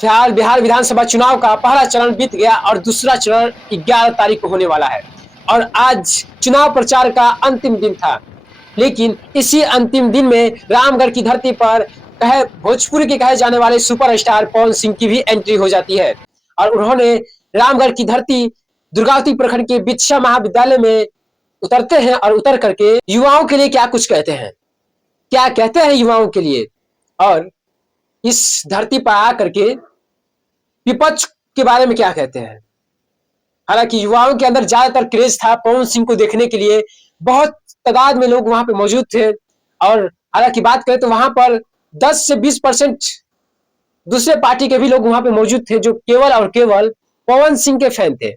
फिलहाल बिहार विधानसभा चुनाव का पहला चरण बीत गया और दूसरा चरण 11 तारीख को होने वाला है। और आज चुनाव प्रचार का अंतिम दिन था। लेकिन इसी अंतिम दिन में रामगढ़ की धरती पर कहे भोजपुरी के कहे जाने वाले सुपरस्टार पवन सिंह की भी एंट्री हो जाती है। और उन्होंने रामगढ़ की धरती दुर्गावती प्रखंड के बिच्छा महाविद्यालय में उतरते हैं और उतर करके युवाओं के लिए क्या कुछ कहते हैं, क्या कहते हैं युवाओं के लिए, और इस धरती पर आकर के विपक्ष के बारे में क्या कहते हैं। हालांकि युवाओं के अंदर ज्यादातर क्रेज था पवन सिंह को देखने के लिए, बहुत तादाद में लोग वहां पे मौजूद थे। और हालांकि बात करें तो वहां पर 10 से 20% दूसरे पार्टी के भी लोग वहां पे मौजूद थे जो केवल और केवल पवन सिंह के फैन थे,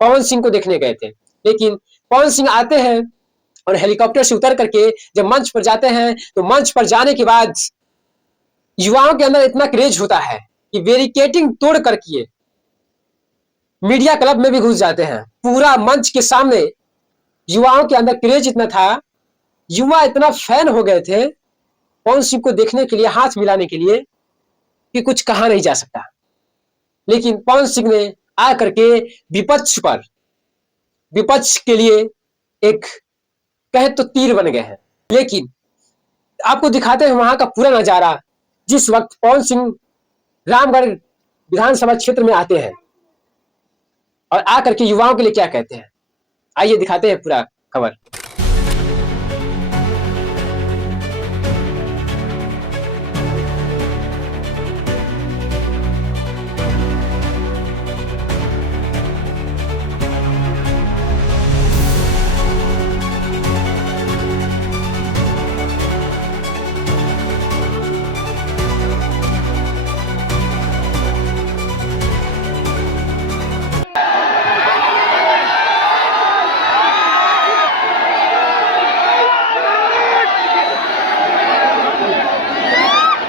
पवन सिंह को देखने गए थे। लेकिन पवन सिंह आते हैं और हेलीकॉप्टर से उतर करके जब मंच पर जाते हैं तो मंच पर जाने के बाद युवाओं के अंदर इतना क्रेज होता है कि बैरिकेडिंग तोड़ करके मीडिया क्लब में भी घुस जाते हैं। पूरा मंच के सामने युवाओं के अंदर क्रेज इतना था, युवा इतना फैन हो गए थे पवन सिंह को देखने के लिए, हाथ मिलाने के लिए, कि कुछ कहा नहीं जा सकता। लेकिन पवन सिंह ने आकर के विपक्ष के लिए एक कहे तो तीर बन गए हैं। लेकिन आपको दिखाते हैं वहां का पूरा नजारा जिस वक्त पवन सिंह रामगढ़ विधानसभा क्षेत्र में आते हैं और आकर के युवाओं के लिए क्या कहते हैं। आइए दिखाते हैं पूरा खबर।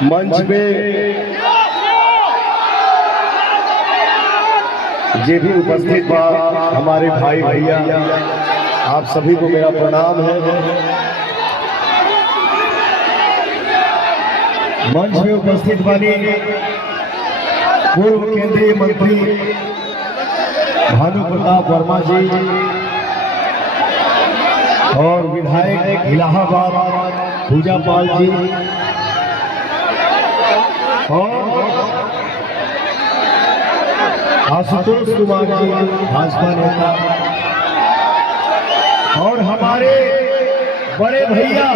मंच पे जे भी उपस्थित बा हमारे भाई भैया, आप सभी को मेरा प्रणाम है। मंच में उपस्थित वाली पूर्व केंद्रीय मंत्री भानु प्रताप वर्मा जी और विधायक इलाहाबाद पूजा पाल जी और आशुतोष कुमार जी भाजपा नेता और हमारे बड़े भैया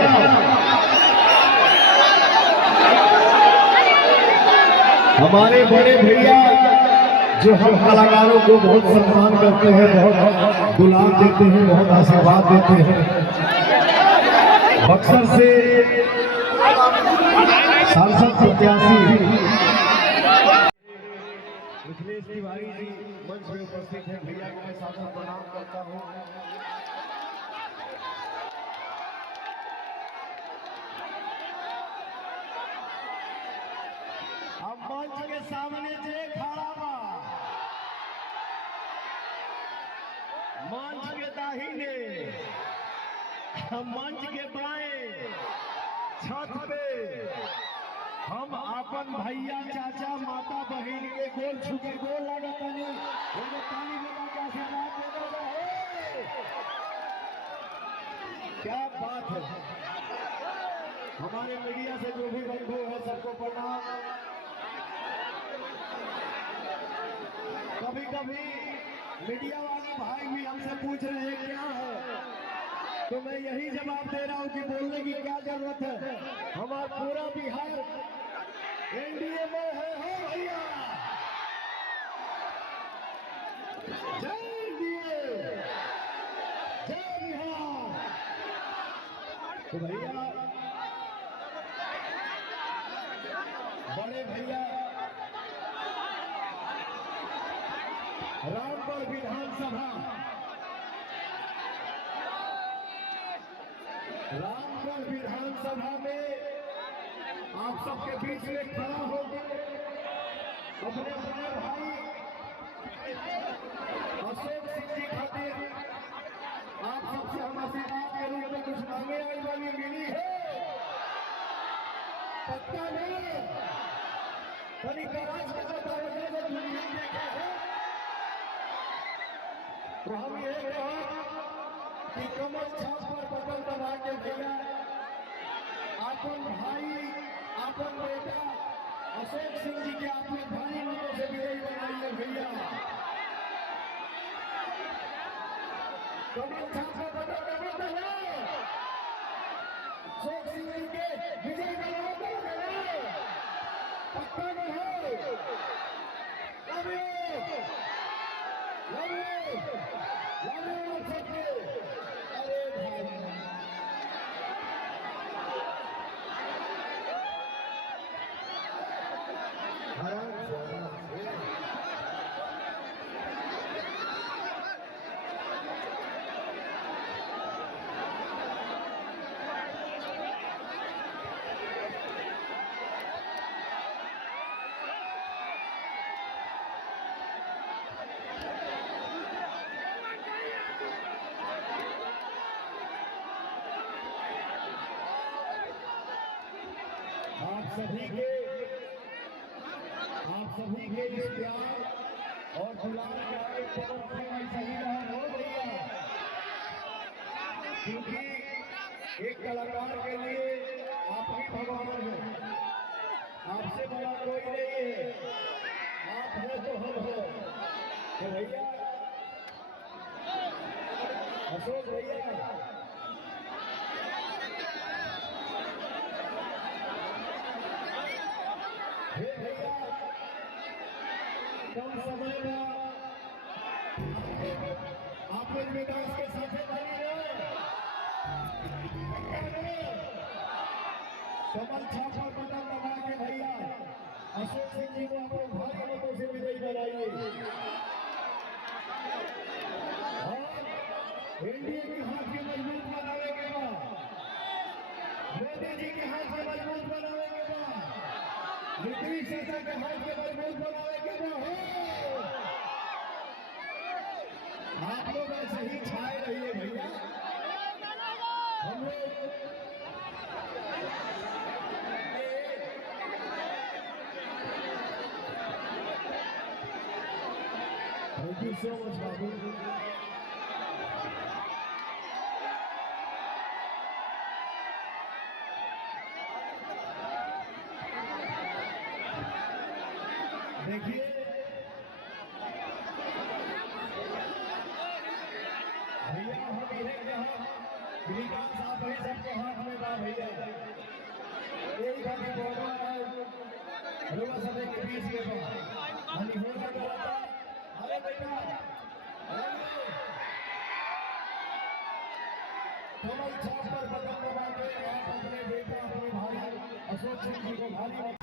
जो हम कलाकारों को बहुत सम्मान करते हैं, बहुत दुलार देते हैं, बहुत आशीर्वाद देते हैं। बक्सर से सांसद प्रत्याशी मिथिलेश तिवारी जी मंच में उपस्थित हैं। भैया को मैं सादर प्रणाम करता हूँ। अब मंच के सामने जे खड़ा बा, मंच के दाहिने, मंच के बाएं, छत पे हम अपन भैया चाचा माता बहन के गोल छुके गोल लागतानी ताली बजा के आशीर्वाद दे रहे। क्या बात है। हमारे मीडिया से जो भी बंधु है सबको प्रणाम। कभी कभी मीडिया वाले भाई भी हमसे पूछ रहे हैं क्या है, तो मैं यही जवाब दे रहा हूं कि बोलने की क्या जरूरत है। हमारा पूरा बिहार एनडीए में है। हो भैया जय एनडीए, जय बिहार। तो भैया बड़े भैया रामगढ़ विधानसभा में आप सबके बीच में खड़ा होकर अपने बड़े भाई अशोक सिंह जी खातिर आप सबसे हम आशीर्वाद के रूप में कुछ मांगे आई वाली मिली है। पक्का नहीं तरीका कमल छाप पर बटन दबा के भैया अपन भाई अपन बेटा अशोक सिंह जी के अपने भाई मतों से विजयी बनाइए भैया। कमल छाप पर बटन दबा अशोक सिंह जी के विजय बनाओ पक्का में हो। Love you love you love you सबके। अरे भाई आप सभी के इस प्यार और दुलार का एक पवन सही रहा हो भैया, क्योंकि एक कलाकार के लिए आप ही भगवान हैं, आपसे बड़ा कोई नहीं है, आप है तो हम हो। तो भैया अशोक भैया कम समय में आप लोग विकास के साथ कमल छाप पर बटन दबा के भैया अशोक सिंह जी को अपने भारी मतों से विजयी बनाइए और एनडीए के हाथ के मजबूत बनाने के बाद, मोदी जी के हाथ के मजबूत बनाने के बाद, नीतीश चाचा के हाथ के मजबूत बनाने के बाद आप लोग ऐसे ही छाए रहिए भैया। हम लोग थैंक यू सो मच बाबू। देखिए भैया हम इन्हें जहाँ विकास साहब भाई सबके हाथ में बा भैया, यही खाली बोलना है लोग सभी के बीच में हम हो सकता। अरे बेटा कमल छाप पर बटन दबा के आप अपने बेटा अपने भाई अशोक सिंह जी को भारी